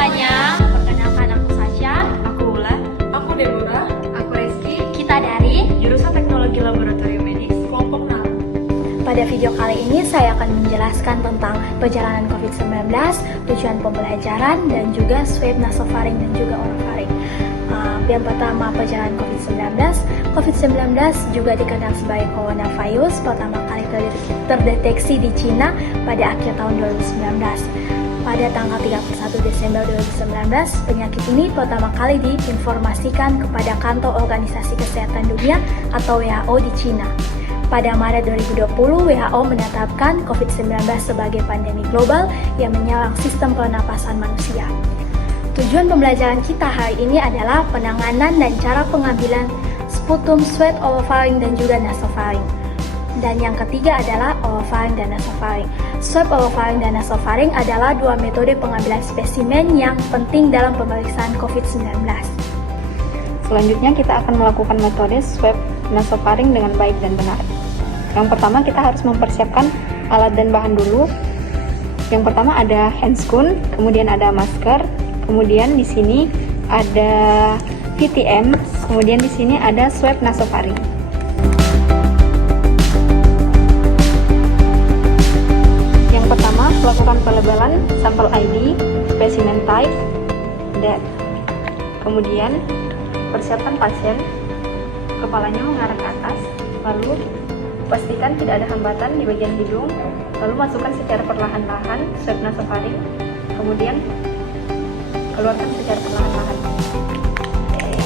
semuanya, perkenalkan aku Sasha. Aku Ula. Aku Deborah. Aku Reski. Kita dari Jurusan Teknologi Laboratorium Medis, kelompok 6. Pada video kali ini saya akan menjelaskan tentang perjalanan COVID-19, tujuan pembelajaran, dan juga swab nasofaring dan juga orofaring. Yang pertama, perjalanan COVID-19. COVID-19 juga dikenal sebagai coronavirus, pertama kali terdeteksi di Cina pada akhir tahun 2019. Pada tanggal 31 Desember 2019, penyakit ini pertama kali diinformasikan kepada kantor Organisasi Kesehatan Dunia atau WHO di Cina. Pada Maret 2020, WHO menetapkan COVID-19 sebagai pandemi global yang menyerang sistem pernapasan manusia. Tujuan pembelajaran kita hari ini adalah penanganan dan cara pengambilan sputum, swab, orofaring, dan juga nasofaring. Dan yang ketiga adalah orofaring dan nasofaring. Swab, orofaring, dan nasofaring adalah dua metode pengambilan spesimen yang penting dalam pemeriksaan COVID-19. Selanjutnya kita akan melakukan metode swab nasofaring dengan baik dan benar. Yang pertama kita harus mempersiapkan alat dan bahan dulu. Yang pertama ada handscoon, kemudian ada masker, kemudian di sini ada VTM, kemudian di sini ada swab nasofaring. Yang pertama, lakukan pelebelan sampel ID, specimen type, date. Kemudian persiapkan pasien, kepalanya mengarah ke atas, lalu pastikan tidak ada hambatan di bagian hidung, lalu masukkan secara perlahan-lahan swab nasofaring, kemudian keluarkan secara perlahan-lahan.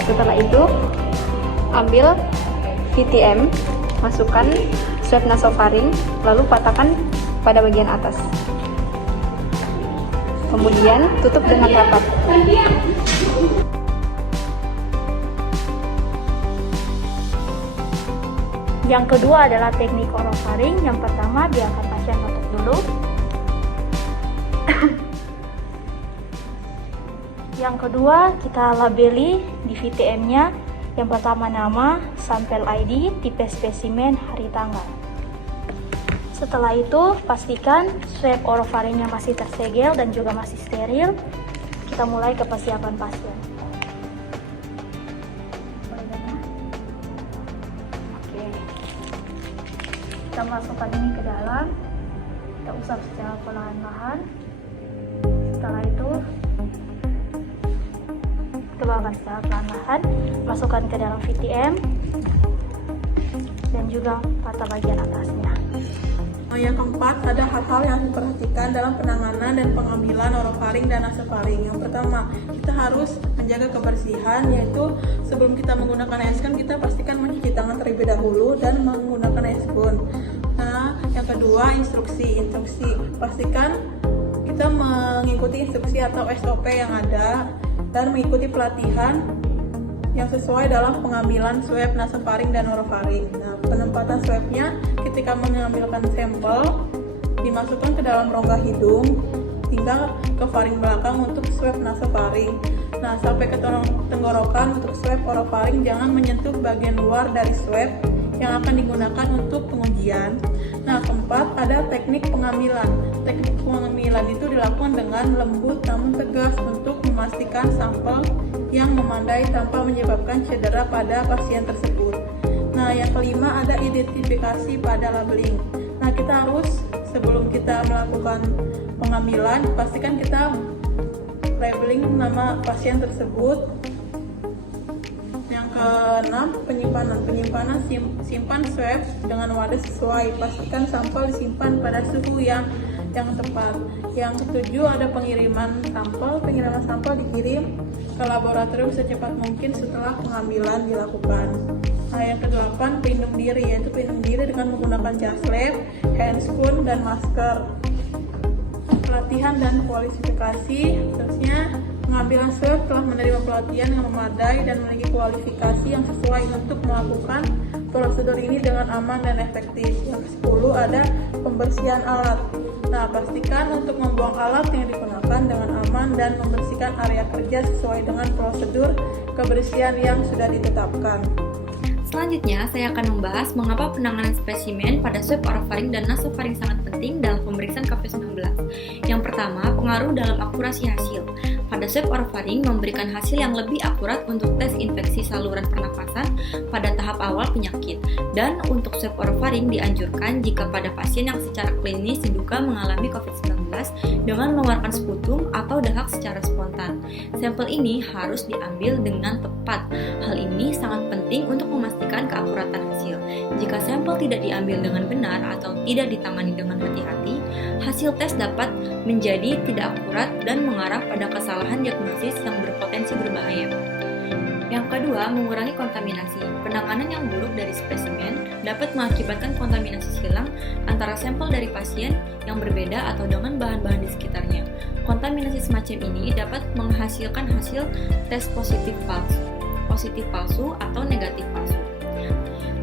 Setelah itu, ambil VTM, masukkan swab nasofaring, lalu patahkan pada bagian atas. Kemudian tutup dengan rapat. Yang kedua adalah teknik orofaring. Yang pertama, biarkan pasien tutup dulu. Yang kedua, kita labeli di VTM-nya. Yang pertama nama, sampel ID, tipe spesimen, hari tanggal. Setelah itu, pastikan swab orofaringnya masih tersegel dan juga masih steril. Kita mulai ke persiapan pasien. Oke. Kita masukkan ini ke dalam. Kita usap secara perlahan-lahan. Setelah itu, keluarkan secara perlahan-lahan, masukkan ke dalam VTM dan juga patah bagian atasnya. Yang keempat, ada hal-hal yang harus diperhatikan dalam penanganan dan pengambilan orofaring dan nasofaring. Yang pertama, kita harus menjaga kebersihan, yaitu sebelum kita menggunakan handscoon, kita pastikan mencuci tangan terlebih dahulu dan menggunakan handscoon. Nah, yang kedua, instruksi. Pastikan kita mengikuti instruksi atau SOP yang ada dan mengikuti pelatihan yang sesuai dalam pengambilan swab nasofaring dan orofaring. Nah, penempatan swabnya ketika mengambilkan sampel dimasukkan ke dalam rongga hidung hingga ke faring belakang untuk swab nasofaring. Nah, sampai ke tenggorokan untuk swab orofaring jangan menyentuh bagian luar dari swab yang akan digunakan untuk pengujian. Nah, keempat, ada teknik pengambilan. Teknik pengambilan itu dilakukan dengan lembut namun tegas untuk memastikan sampel yang memandai tanpa menyebabkan cedera pada pasien tersebut. Nah, yang kelima ada identifikasi pada labeling. Nah, kita harus sebelum kita melakukan pengambilan, pastikan kita labeling nama pasien tersebut. Yang keenam, penyimpanan simpan swab dengan wadah sesuai. Pastikan sampel disimpan pada suhu yang tepat. Yang ketujuh ada pengiriman sampel dikirim ke laboratorium secepat mungkin setelah pengambilan dilakukan. Nah, yang kedelapan, pelindung diri, yaitu pelindung diri dengan menggunakan jas lab, handscoon, dan masker. Pelatihan dan kualifikasi, terusnya pengambilan swab telah menerima pelatihan yang memadai dan memiliki kualifikasi yang sesuai untuk melakukan prosedur ini dengan aman dan efektif. Yang ke-10 ada pembersihan alat. Nah, pastikan untuk membuang alat yang digunakan dengan aman dan membersihkan area kerja sesuai dengan prosedur kebersihan yang sudah ditetapkan. Selanjutnya, saya akan membahas mengapa penanganan spesimen pada swab orofaring dan nasofaring sangat penting dalam pemeriksaan COVID-19. Yang pertama, pengaruh dalam akurasi hasil. Pada swab orofaring memberikan hasil yang lebih akurat untuk tes infeksi saluran pernafasan pada tahap awal penyakit. Dan untuk swab orofaring dianjurkan jika pada pasien yang secara klinis diduga mengalami COVID-19 dengan mengeluarkan sputum atau dahak secara spontan. Sampel ini harus diambil dengan tepat. Hal ini sangat penting untuk memastikan keakuratan hasil. Jika sampel tidak diambil dengan benar atau tidak ditangani dengan hati-hati, hasil tes dapat menjadi tidak akurat dan mengarah pada kesalahan diagnosis yang berpotensi berbahaya. Yang kedua, mengurangi kontaminasi. Penanganan yang buruk dari spesimen dapat mengakibatkan kontaminasi silang antara sampel dari pasien yang berbeda atau dengan bahan-bahan di sekitarnya. Kontaminasi semacam ini dapat menghasilkan hasil tes positif palsu atau negatif palsu.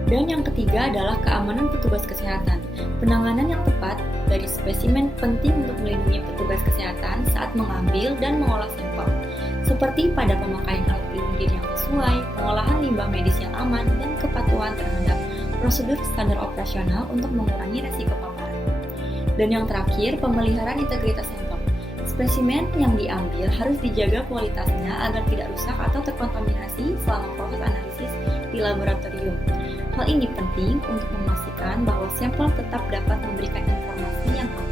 Dan yang ketiga adalah keamanan petugas kesehatan. Penanganan yang tepat dari spesimen penting untuk melindungi petugas kesehatan saat mengambil dan mengolah sampel, seperti pada pemakaian alat pelindung diri yang sesuai, pengolahan limbah medis yang aman, dan kepatuhan terhadap prosedur standar operasional untuk mengurangi resiko paparan. Dan yang terakhir, pemeliharaan integritas sampel. Spesimen yang diambil harus dijaga kualitasnya agar tidak rusak atau terkontaminasi selama proses analisis di laboratorium. Hal ini penting untuk memastikan bahwa sampel tetap dapat memberikan informasi yang akurat